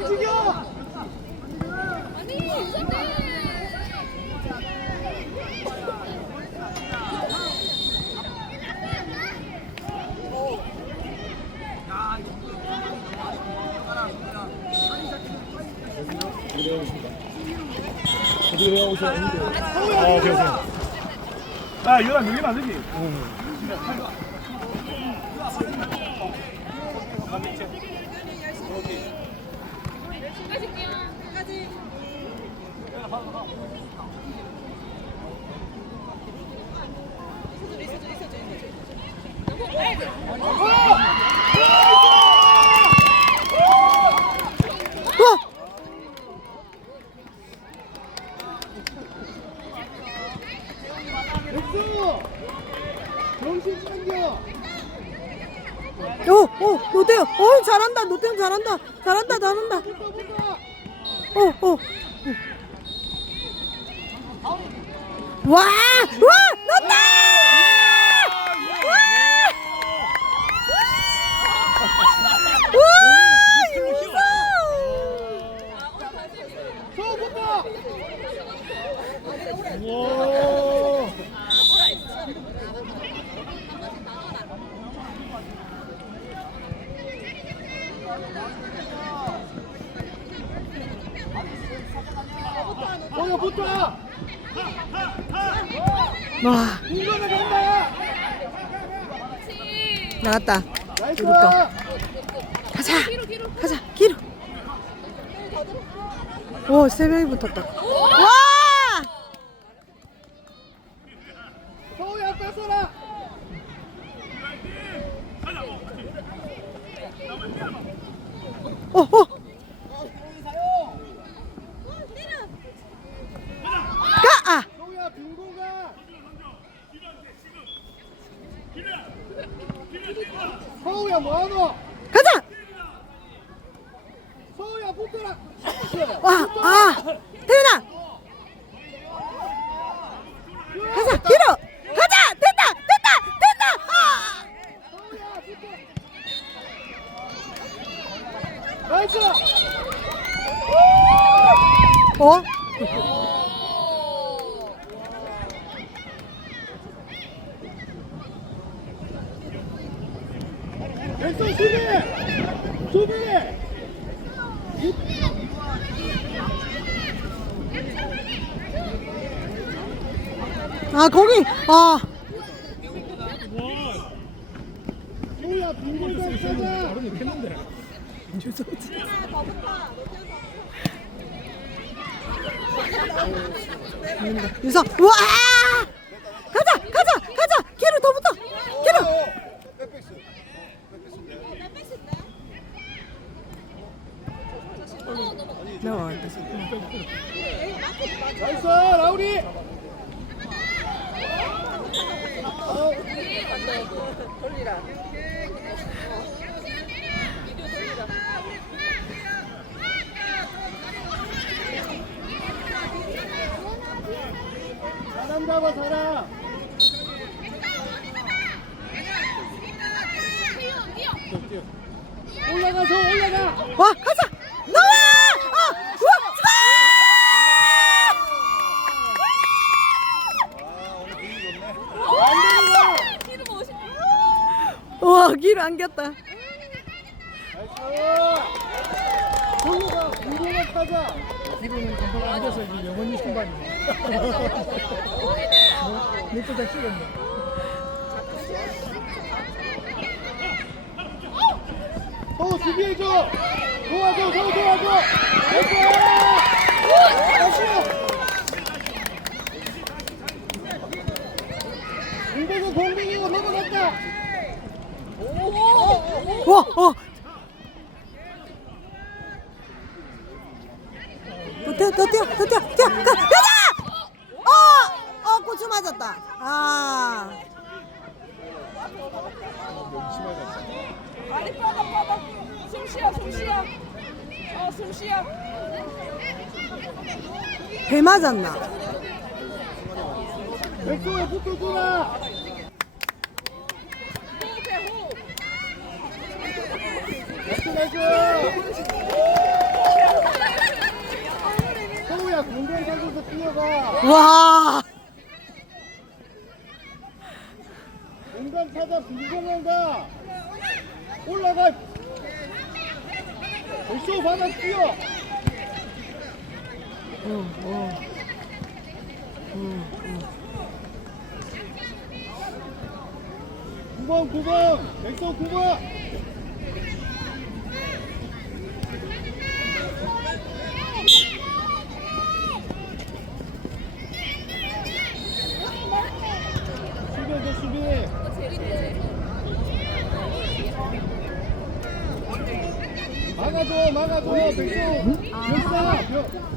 움직여! 어떻게 오세요? 아, 오케이, 오케이. 아, 되지. 와! 정신 챙겨! 오, 잘한다. 노태우 잘한다. 잘한다. 잘한다. 오, 오. 와! 와! 넣었다! 와! 와! 저 붙어! 와. 거기 붙어! 와! 나갔다. 나이스! 그러니까. 가자. 가자. 기로. 오, 세 명이 붙었다. 와! 어, 어. 가! 아! 서우야 빈 공간! 서우야 뭐하노? 가자! 서우야 붙어라! 와, 아! 태윤아! 가자, 길어! 가자! 됐다! 됐다! 됐다! 아! 서우야 붙어! 나이스! 어? 백수 수비! 수비! 아, 거기! 아, 공간 찾아! 바로 넣겠는데. 유성! 우와! 가자! 가자! 가자! 길을 더 붙어! 길을! 넘어간다. 나이스 라우리! 사람 잡아 사람! 올라가서 올라가! 아! 우와! 안 되는 거! 와, 길 안겼다. 이제 영원히 도와줘! 나이스! 나이스! 공백은 공백이고 넘어갔다! 와, 어. 더 뛰어, 더 뛰어, 더 뛰어, 뛰어, 가, 가자! 어, 어, 고추 맞았다. 아, 많이 뻗어 뻗어 숨 쉬어 숨 쉬어 어숨 쉬어 배 맞았나? 백소에 붙어주라! 호흡해 호흡 나이스 나이스! 와. 공간 찾아 빈공간다 올라가 벌써 받아 뛰어 응, 응. 응, 응. 9번 9번 백서 9번 수비해 수비 막아줘 막아줘 벽사 벽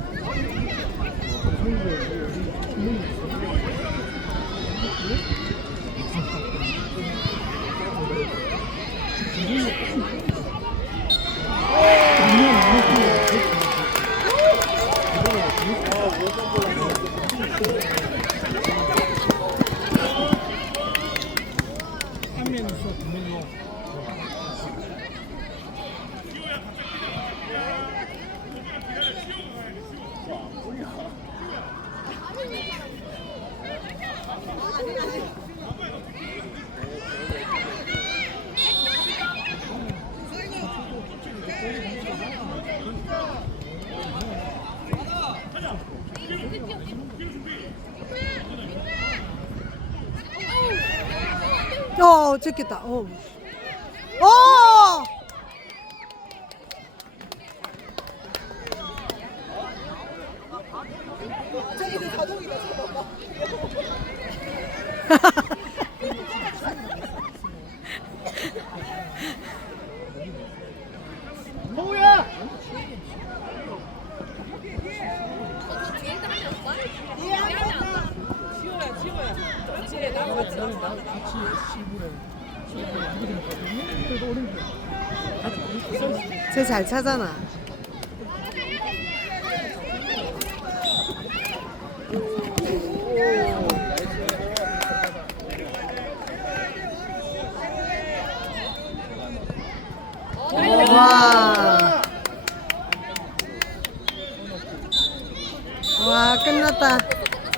어, 찍겠다. 어. 어! 같이 쟤잘 차잖아.